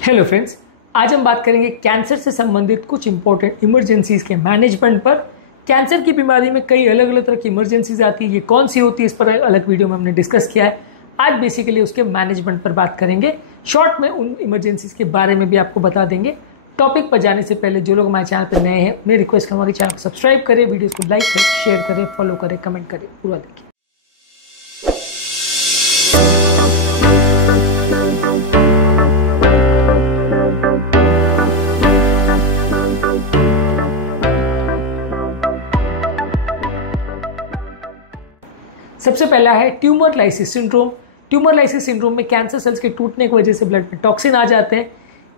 Hello friends, आज हम बात करेंगे कैंसर से संबंधित कुछ इंपॉर्टेंट इमरजेंसीज के मैनेजमेंट पर। कैंसर की बीमारी में कई अलग अलग तरह की इमरजेंसीज आती है, ये कौन सी होती है इस पर अलग वीडियो में हमने डिस्कस किया है। आज बेसिकली उसके मैनेजमेंट पर बात करेंगे। शॉर्ट में उन इमरजेंसीज के बारे में भी आपको बता देंगे। टॉपिक पर जाने से पहले जो लोग हमारे चैनल पर नए हैं मैं रिक्वेस्ट करूँगा कि चैनल को सब्सक्राइब करें, वीडियोस को लाइक करें, शेयर करें, फॉलो करें, कमेंट करें, पूरा देखिए। सबसे पहला है tumour lysis syndrome. Tumour lysis syndrome में कैंसर सेल्स के टूटने की वजह से ब्लड में टॉक्सिन आ जाते हैं।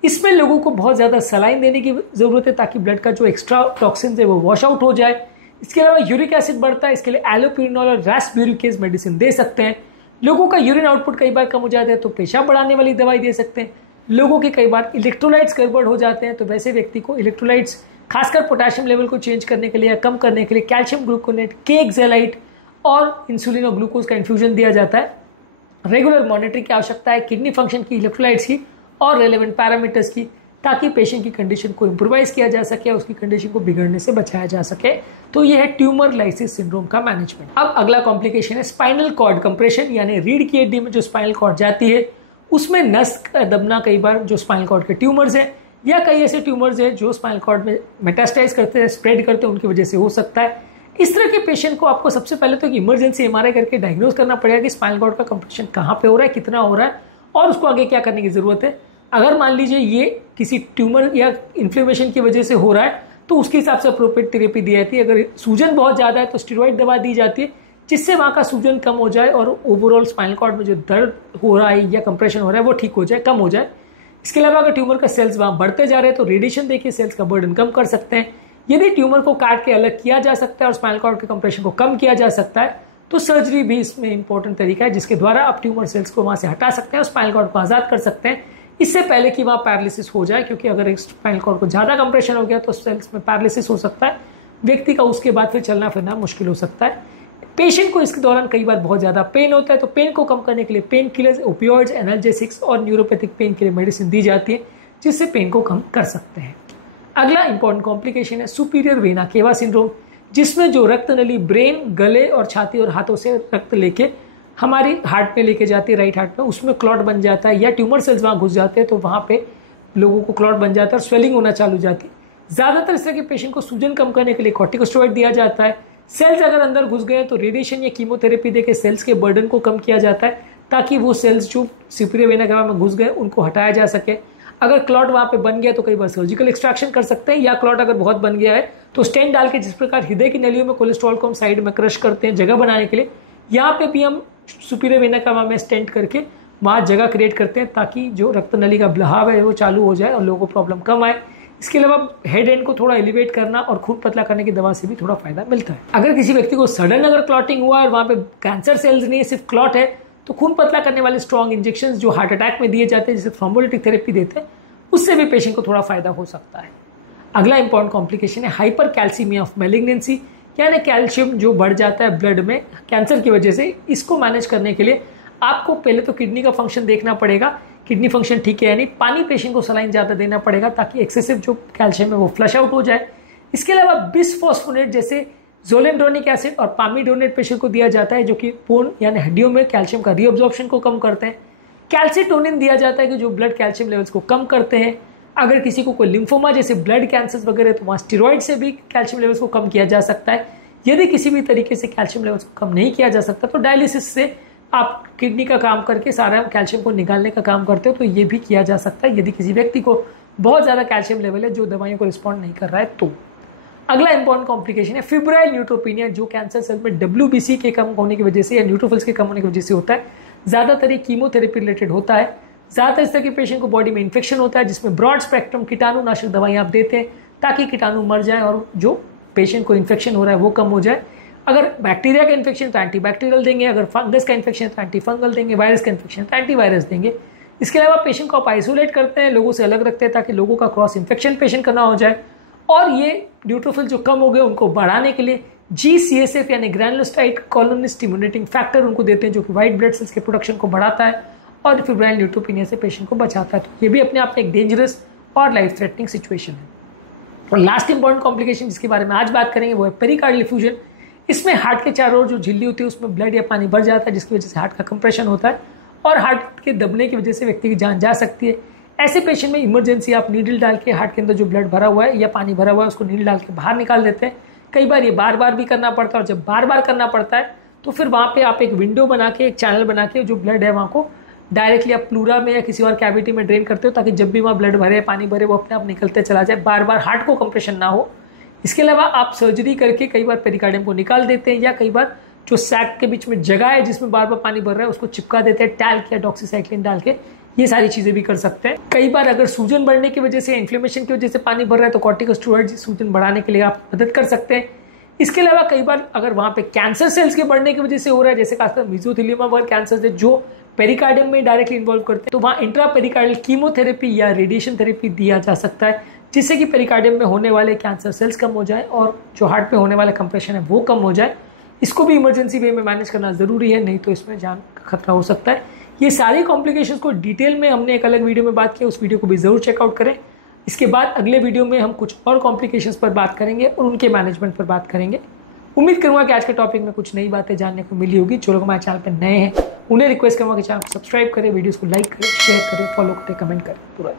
इसमें लोगों को बहुत ज़्यादा सलाइन देने की ज़रूरत है ताकि ब्लड का जो एक्स्ट्रा टॉक्सिन है वो वॉश आउट हो जाए। इसके अलावा यूरिक एसिड बढ़ता है, इसके लिए एलोपिरिनॉल और रास्ब्यूरिकेज मेडिसिन दे सकते हैं। लोगों का यूरिन आउटपुट कई बार कम हो जाता है तो पेशाब बढ़ाने वाली दवाई दे सकते हैं। लोगों के कई बार इलेक्ट्रोलाइट्स गड़बड़ हो जाते हैं तो वैसे व्यक्ति को इलेक्ट्रोलाइट्स खासकर पोटेशियम लेवल को चेंज करने के लिए या कम करने के लिए कैल्शियम ग्लूकोनेट, केएक्सएलाइट और इंसुलिन और ग्लूकोज का इन्फ्यूजन दिया जाता है। रेगुलर मॉनिटरिंग की आवश्यकता है किडनी फंक्शन की, इलेक्ट्रोलाइट्स की और रेलेवेंट पैरामीटर्स की, ताकि पेशेंट की कंडीशन को इम्प्रोवाइज किया जा सके और उसकी कंडीशन को बिगड़ने से बचाया जा सके। तो यह है ट्यूमर लाइसिस सिंड्रोम का मैनेजमेंट। अब अगला कॉम्प्लिकेशन है स्पाइनल कॉर्ड कंप्रेशन, यानी रीढ़ की हड्डी में जो स्पाइनल कॉर्ड जाती है उसमें नस का दबना। कई बार जो स्पाइनल कॉर्ड के ट्यूमर्स हैं या कई ऐसे ट्यूमर्स हैं जो स्पाइनल कॉर्ड में मेटास्टाइज करते हैं, स्प्रेड करते हैं, उनकी वजह से हो सकता है। इस तरह के पेशेंट को आपको सबसे पहले तो इमरजेंसी एमआरआई करके डायग्नोज करना पड़ेगा कि स्पाइनल कॉर्ड का कंप्रेशन कहाँ पे हो रहा है, कितना हो रहा है और उसको आगे क्या करने की जरूरत है। अगर मान लीजिए ये किसी ट्यूमर या इन्फ्लेमेशन की वजह से हो रहा है तो उसके हिसाब से अप्रोप्रिएट थेरेपी दी जाती है। अगर सूजन बहुत ज़्यादा है तो स्टेरॉइड दवा दी जाती है जिससे वहाँ का सूजन कम हो जाए और ओवरऑल स्पाइनल कॉर्ड में जो दर्द हो रहा है या कंप्रेशन हो रहा है वो ठीक हो जाए, कम हो जाए। इसके अलावा अगर ट्यूमर का सेल्स वहाँ बढ़ते जा रहे हैं तो रेडिएशन देके सेल्स का बर्डन कम कर सकते हैं। यदि ट्यूमर को काट के अलग किया जा सकता है और स्पाइनल कॉर्ड के कंप्रेशन को कम किया जा सकता है तो सर्जरी भी इसमें इंपॉर्टेंट तरीका है जिसके द्वारा आप ट्यूमर सेल्स को वहाँ से हटा सकते हैं और स्पाइनल कॉर्ड को आज़ाद कर सकते हैं इससे पहले कि वहाँ पैरालिसिस हो जाए, क्योंकि अगर स्पाइनल कॉर्ड को ज़्यादा कंप्रेशन हो गया तो सेल्स में पैरालिसिस हो सकता है, व्यक्ति का उसके बाद फिर चलना फिरना मुश्किल हो सकता है। पेशेंट को इसके दौरान कई बार बहुत ज़्यादा पेन होता है तो पेन को कम करने के लिए पेन किलर्स, ओपियोइड्स, एनाल्जेसिक्स और न्यूरोपैथिक पेन के लिए मेडिसिन दी जाती है जिससे पेन को कम कर सकते हैं। अगला इंपॉर्टेंट कॉम्प्लिकेशन है सुपीरियर वेना केवा सिंड्रोम, जिसमें जो रक्त नली ब्रेन, गले और छाती और हाथों से रक्त लेके हमारी हार्ट में लेके जाती है, राइट हार्ट में, उसमें क्लॉट बन जाता है या ट्यूमर सेल्स वहाँ घुस जाते हैं तो वहाँ पे लोगों को क्लॉट बन जाता है और स्वेलिंग होना चालू हो जाती है। ज़्यादातर इस तरह के पेशेंट को सूजन कम करने के लिए कॉर्टिकोस्टेरॉइड दिया जाता है। सेल्स अगर अंदर घुस गए तो रेडिएशन या कीमोथेरेपी देके सेल्स के बर्डन को कम किया जाता है ताकि वो सेल्स जो सुपीरियर वेना केवा में घुस गए उनको हटाया जा सके। अगर क्लॉट वहाँ पे बन गया तो कई बार सर्जिकल एक्सट्रैक्शन कर सकते हैं, या क्लॉट अगर बहुत बन गया है तो स्टेंट डाल के, जिस प्रकार हृदय की नलियों में कोलेस्ट्रॉल को हम साइड में क्रश करते हैं जगह बनाने के लिए, यहाँ पे भी हम सुपीरियर वेना केवा में स्टेंट करके वहाँ जगह क्रिएट करते हैं ताकि जो रक्त नली का बहाव है वो चालू हो जाए और लोगों को प्रॉब्लम कम आए। इसके अलावा हेड एंड को थोड़ा एलिवेट करना और खून पतला करने की दवा से भी थोड़ा फायदा मिलता है। अगर किसी व्यक्ति को सडन अगर क्लॉटिंग हुआ और वहाँ पे कैंसर सेल्स नहीं है, सिर्फ क्लॉट है, तो खून पतला करने वाले स्ट्रॉन्ग इंजेक्शन जो हार्ट अटैक में दिए जाते हैं, जिसे थ्रोम्बोलिटिक थेरेपी देते हैं, उससे भी पेशेंट को थोड़ा फायदा हो सकता है। अगला इंपॉर्टेंट कॉम्प्लिकेशन है हाइपर कैल्सीमिया ऑफ मैलिग्नेंसी, यानी कैल्शियम जो बढ़ जाता है ब्लड में कैंसर की वजह से। इसको मैनेज करने के लिए आपको पहले तो किडनी का फंक्शन देखना पड़ेगा, किडनी फंक्शन ठीक है या नहीं। पानी पेशेंट को सलाइन ज़्यादा देना पड़ेगा ताकि एक्सेसिव जो कैल्शियम है वो फ्लश आउट हो जाए। इसके अलावा बिसफॉस्फोनेट जैसे जोलेंड्रोनिक एसिड और पामीडोनेट पेशेंट को दिया जाता है जो कि बोन यानी हड्डियों में कैल्शियम का रीअब्जॉर्प्शन को कम करते हैं। कैल्सीटोनिन दिया जाता है कि जो ब्लड कैल्शियम लेवल्स को कम करते हैं। अगर किसी को कोई लिम्फोमा जैसे ब्लड कैंसर वगैरह तो वहाँ स्टेरॉइड से भी कैल्शियम लेवल्स को कम किया जा सकता है। यदि किसी भी तरीके से कैल्शियम लेवल्स को कम नहीं किया जा सकता तो डायलिसिस से आप किडनी का काम करके सारा कैल्शियम को निकालने का काम करते हो तो ये भी किया जा सकता है यदि किसी व्यक्ति को बहुत ज़्यादा कैल्शियम लेवल है जो दवाइयों को रिस्पॉन्ड नहीं कर रहा है तो। अगला इंपॉर्टेंट कॉम्प्लिकेशन है फिब्राइल न्यूट्रोपीनिया, जो कैंसर सेल में WBC के कम होने की वजह से या न्यूट्रोफिल्स के कम होने की वजह से होता है। ज़्यादातर ये कीमोथेरेपी रिलेटेड होता है। ज़्यादातर इस तरह के पेशेंट को बॉडी में इन्फेक्शन होता है जिसमें ब्रॉड स्पेक्ट्रम कीटाणुनाशक दवाइयाँ आप देते हैं ताकि कीटाणु मर जाए और जो पेशेंट को इन्फेक्शन हो रहा है वो कम हो जाए। अगर बैक्टीरिया का इन्फेक्शन तो एंटीबैक्टीरियल देंगे, अगर फंगस का इन्फेक्शन तो एंटीफंगल देंगे, वायरस का इन्फेक्शन तो एंटीवायरस देंगे। इसके अलावा पेशेंट को आप आइसोलेट करते हैं, लोगों से अलग रखते हैं ताकि लोगों का क्रॉस इन्फेक्शन पेशेंट का ना हो जाए। और ये न्यूट्रोफिल जो कम हो गए उनको बढ़ाने के लिए GCSF यानी ग्रैनुलोसाइट कॉलोनी स्टिमुलेटिंग फैक्टर उनको देते हैं जो कि व्हाइट ब्लड सेल्स के प्रोडक्शन को बढ़ाता है और फिब्राइल न्यूट्रोपिनिया से पेशेंट को बचाता है। तो ये भी अपने आप में एक डेंजरस और लाइफ थ्रेटनिंग सिचुएशन है। और लास्ट इंपॉर्टेंट कॉम्प्लिकेशन जिसके बारे में आज बात करेंगे वो है पेरिकार्डियल इफ्यूजन। इसमें हार्ट के चारों ओर जो झिल्ली होती है उसमें ब्लड या पानी भर जाता है, जिसकी वजह से हार्ट का कंप्रेशन होता है और हार्ट के दबने की वजह से व्यक्ति की जान जा सकती है। ऐसे पेशेंट में इमरजेंसी आप नीडल डाल के हार्ट के अंदर जो ब्लड भरा हुआ है या पानी भरा हुआ है उसको नीडल डाल के बाहर निकाल देते हैं। कई बार ये बार बार भी करना पड़ता है और जब बार बार करना पड़ता है तो फिर वहाँ पे आप एक विंडो बना के, एक चैनल बना के जो ब्लड है वहाँ को डायरेक्टली आप प्लूरा में या किसी और कैविटी में ड्रेन करते हो, ताकि जब भी वहाँ ब्लड भरे, पानी भरे, वो अपने आप निकलते चला जाए, बार बार हार्ट को कंप्रेशन ना हो। इसके अलावा आप सर्जरी करके कई बार पेरिकार्डियम को निकाल देते हैं या कई बार जो सैक के बीच में जगह है जिसमें बार बार पानी भर रहा है उसको चिपका देते हैं टैल्क या डॉक्सीसाइक्लिन डाल के। ये सारी चीज़ें भी कर सकते हैं। कई बार अगर सूजन बढ़ने की वजह से, इन्फ्लेमेशन की वजह से पानी भर रहा है तो कॉर्टिकोस्टेरॉइड सूजन बढ़ाने के लिए आप मदद कर सकते हैं। इसके अलावा कई बार अगर वहाँ पे कैंसर सेल्स के बढ़ने की वजह से हो रहा है, जैसे खासकर मेसोथेलियोमा वगैरह कैंसर है जो पेरिकार्डियम में डायरेक्टली इन्वॉल्व करते हैं, तो वहाँ इंट्रापेरिकार्डियल कीमोथेरेपी या रेडिएशन थेरेपी दिया जा सकता है, जिससे कि पेरिकार्डियम में होने वाले कैंसर सेल्स कम हो जाए और जो हार्ट में होने वाला कंप्रेशन है वो कम हो जाए। इसको भी इमरजेंसी वे में मैनेज करना जरूरी है, नहीं तो इसमें जान का खतरा हो सकता है। ये सारी कॉम्प्लिकेशंस को डिटेल में हमने एक अलग वीडियो में बात किया, उस वीडियो को भी जरूर चेकआउट करें। इसके बाद अगले वीडियो में हम कुछ और कॉम्प्लिकेशंस पर बात करेंगे और उनके मैनेजमेंट पर बात करेंगे। उम्मीद करूंगा कि आज के टॉपिक में कुछ नई बातें जानने को मिली होगी। जो लोग हमारे चैनल पर नए हैं उन्हें रिक्वेस्ट करूंगा कि चैनल को सब्सक्राइब करें, वीडियोस को लाइक करें, शेयर करें, फॉलो करें, कमेंट करें पूरा।